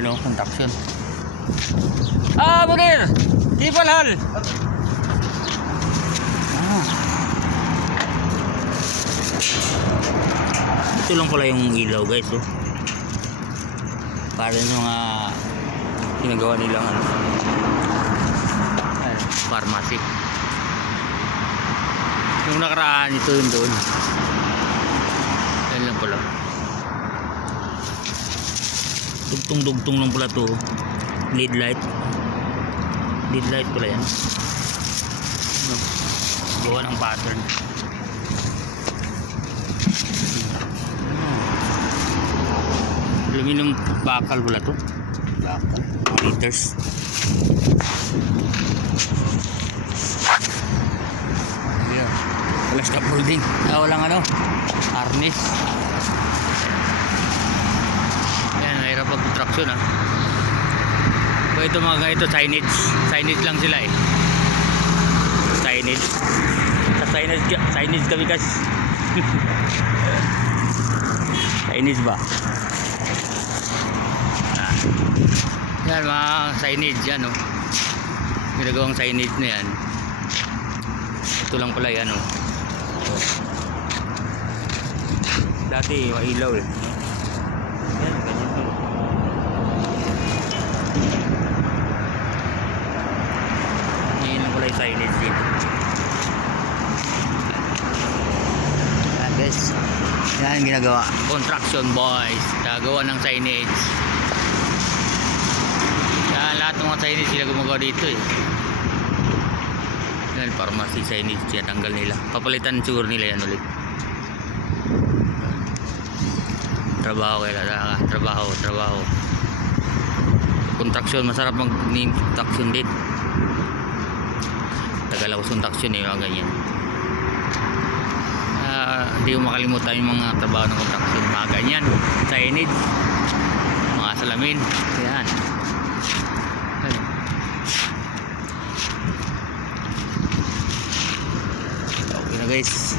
Yun o, kontraksyon. Munir! Di palhal! Ito lang pala yung ilaw guys, oh. Para sa mga ginagawa nilang pharmacy. Yung nakaraan ito yun doon. Yan lang pala. Dugtong-dugtong lang pala to. Lead light. Lead light pala yan. Gawa ng pattern. Aluminum bakal pala to. Bakal. Liters. Yeah. Wala scaffolding. Walang ano. Harness. Yan, mahirap pag-traction So ito mga ito signage. Signage lang sila eh. Signage. Sa signage kami guys. Signage ba? Yan mga signage yan oh. Ginagawang signage na yan. Ito lang pala yan oh. Dati mailaw eh. Yan, ganyan to. Yan lang pala yung signage din. Yan guys. Yan ginagawa. Construction boys. Gagawa ng signage. Lahat ng mga signage sila gumagawa dito eh. Yan, pharmacy signage siya tanggal nila. Papalitan siguro nila yan ulit. Trabaho kaya trabaho. Construction, masarap mag-construction din. Tagal ako sa construction eh, mga ganyan. Hindi ko makalimutan yung mga trabaho ng construction, mga ganyan. Signage, mga salamin, yan. Okay na guys.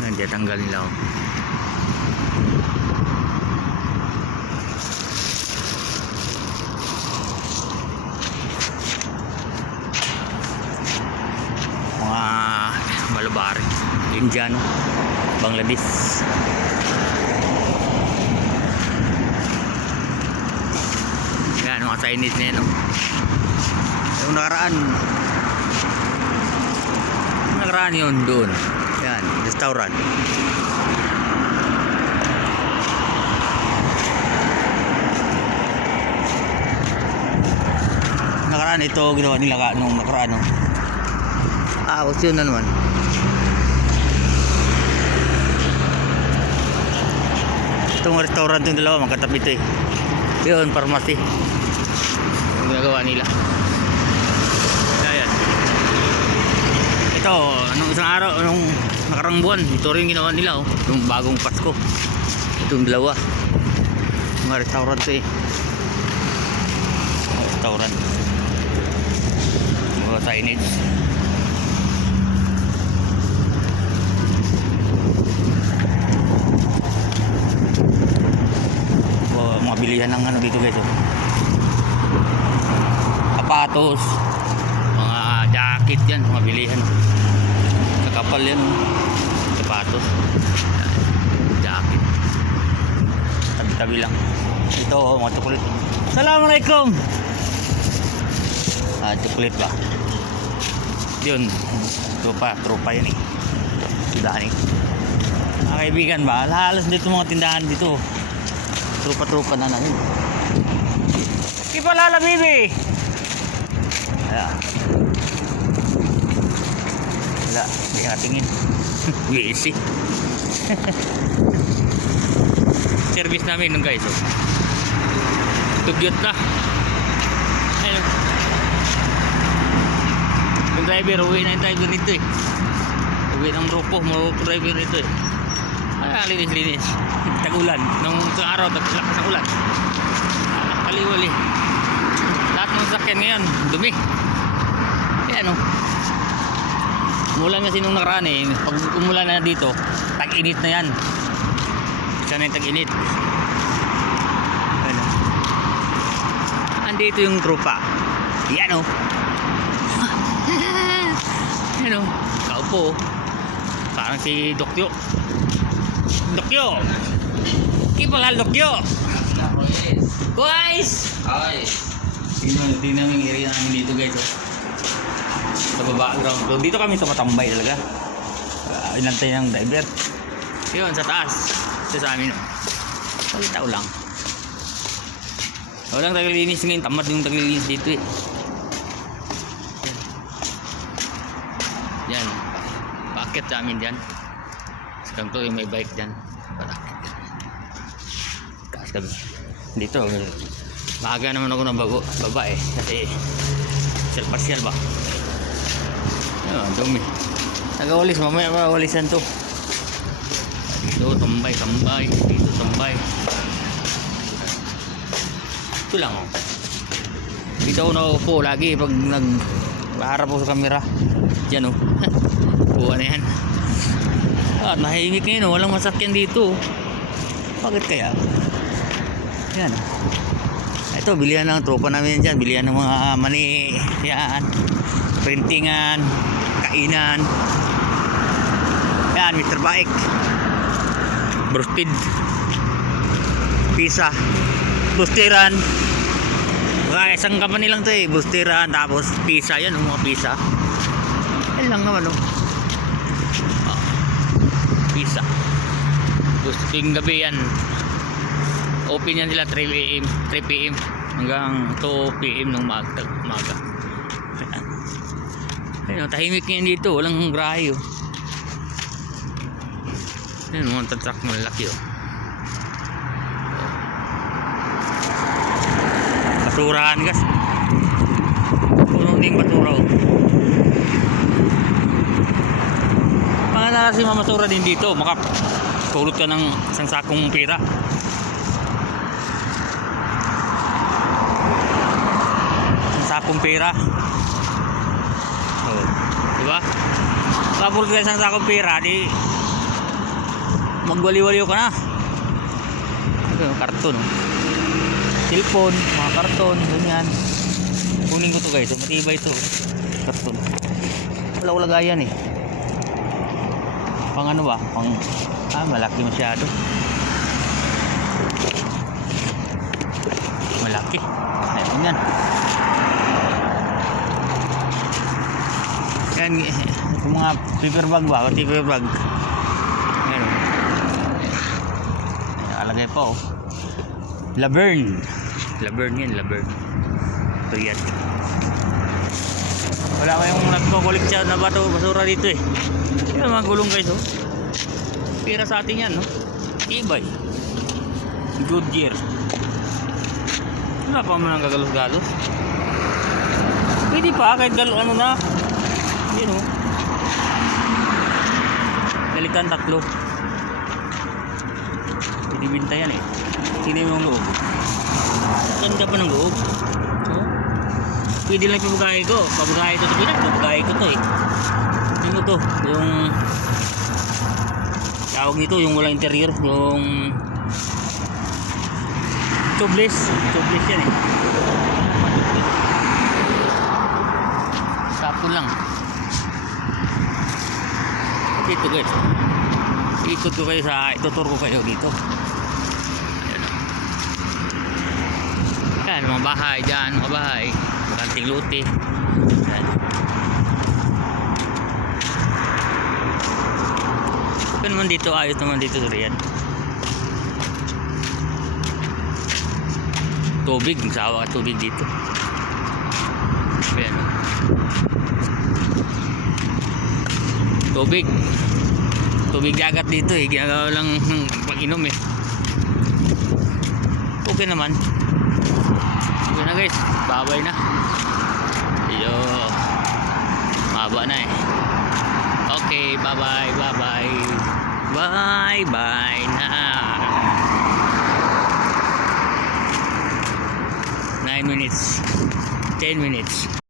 Nandiyan tanggal nila oh. Mga Malabar, Indiano, Bangladesh. Yan mga signage na yan oh. Yung nakaraan yun doon. Yan, restaurant. Nakaraan ito ginawa nila nung nakaraan no. What's yun na naman? Itong restaurant yung dalawa magkatabi ito eh. Yun, pharmacy. Yung ginagawa nila. Ayan. Ito, nung isang araw, nung nakarang buwan, ito rin ginawa nila oh. Yung bagong Pasko. Itong dalawa. Mga restaurant eh. Restaurant. Mga signage. Mga bilihan ng ano dito guys oh. Sapatos, mga jacket yan, mga bilihan sa kapal yan oh. Sapatos, jacket, tabi-tabi lang. Ito oh, mga chocolate. Assalamualaikum. Chocolate ba yun, tropa yan eh. Tindahan eh, mga kaibigan ba, halos dito mga tindahan dito. Trupa na yun. Ipalala bibi. Wala, hindi natingin. Easy. Service namin nung guys oh. Tugyot na. Ayun. Yung driver, uwi na yung driver nito eh. Uwi ng Morocco driver nito eh. Linis. Tag-ulan. Nung isang araw, lakas ng ulan. Kaliwali. Lahat ng sakyan ngayon, dumi. Ayan o. Umulan kasi nung nakaraan eh. Pag umulan na dito, tag-init na yan. Isa na yung tag-init. Dito yung tropa. Yan o. Yan o. Kaupo. Parang si Dokyo. Dokyo! Kipalal Dokyo! Guys! Ay. Hindi namin area namin dito guys. Oh. Sa baba ground. So, dito kami tumatambay talaga. Inantay ng diver. Yun, sa taas. Ito sa amin. Palitaw lang. Walang taglilinis ngayon. Tamad yung taglilinis dito eh. Yan. Bakit sa amin dyan. Sekarang to yung may bike dyan. Bakit? Taas kami. Dito. Maaga naman ako ng baba eh. Kasi pasyal ba. Ayun, dumi. Nagawalis. Mamaya mawalisan to. Dito tambay. Dito tambay. Ito lang oh. Dito ako nakaupo lagi pag nagharap ako sa camera. Diyan oh. Buwan na yan. At nahimik ngayon oh. Walang masakyan dito. Bakit kaya? Yan oh. Ito bilihan ng tropa namin dyan. Bilihan ng mga mani. Yan. Printingan. Kainan. Yan Mr. Bike. Brusted. Pizza. Bustiran. Isang company lang to eh. Bustiran. Tapos pizza. Yan oh, mga pizza. Yan lang naman oh. Pizza. Busting gabi yan. Open yan sila 3 PM hanggang 2 PM ng umaga. Ayun, tahimik yan dito, walang grahe oh. Ayun, mga truck malaki oh. Basurahan gas. Puno ding basura oh. Pangalan kasi mamasura din dito, makapulot ka ng isang sakong pera. Sakong pera. Oh, diba? Kapulot ka isang sakong pera, di magwali-waliw ka na. Ito yung karton oh. Cellphone, mga karton, ganyan. Kunin ko to guys, matibay ito. Karton. Wala lagayan eh. Pang ano ba? Malaki masyado. Malaki. Ayun yan. Yan, yung mga paper bag ba? Paper bag. Ayan o. Nakalagay pa o. Laverne. Laverne yan, Laverne. Ito yan. Wala kayong nagkukulik siya na basura dito eh. Yan mga gulong guys o. Pira sa atin yan no. Ibay. Good gear. Wala pa man ang gagalos-galos. Pwede pa kahit ano na. Yan o. Galitan 3. Binibinta yan eh. Tingnan mo yung loob. Ganda pa ng loob. So, pwede lang pabugay ko. Pabugay ito sa Pinas. Pabugay ko to eh. Ano to? Yung tawag nito yung walang interior. Yung tubeless. Tubeless yan eh. Sapon lang. Dito guys, ikot ko kayo sa, itutur ko kayo dito. Yan mga bahay dyan, mga bahay makanting luti yan. Ito naman dito, ayos naman dito riyan. Tubig, sawa ka tubig dito. Yan tubig dagat dito eh, ginagawa lang pag-inom eh. Okay naman. Okay na guys, babay na. Yo, maba na eh. Okay, bye bye na. 9 minutes, 10 minutes.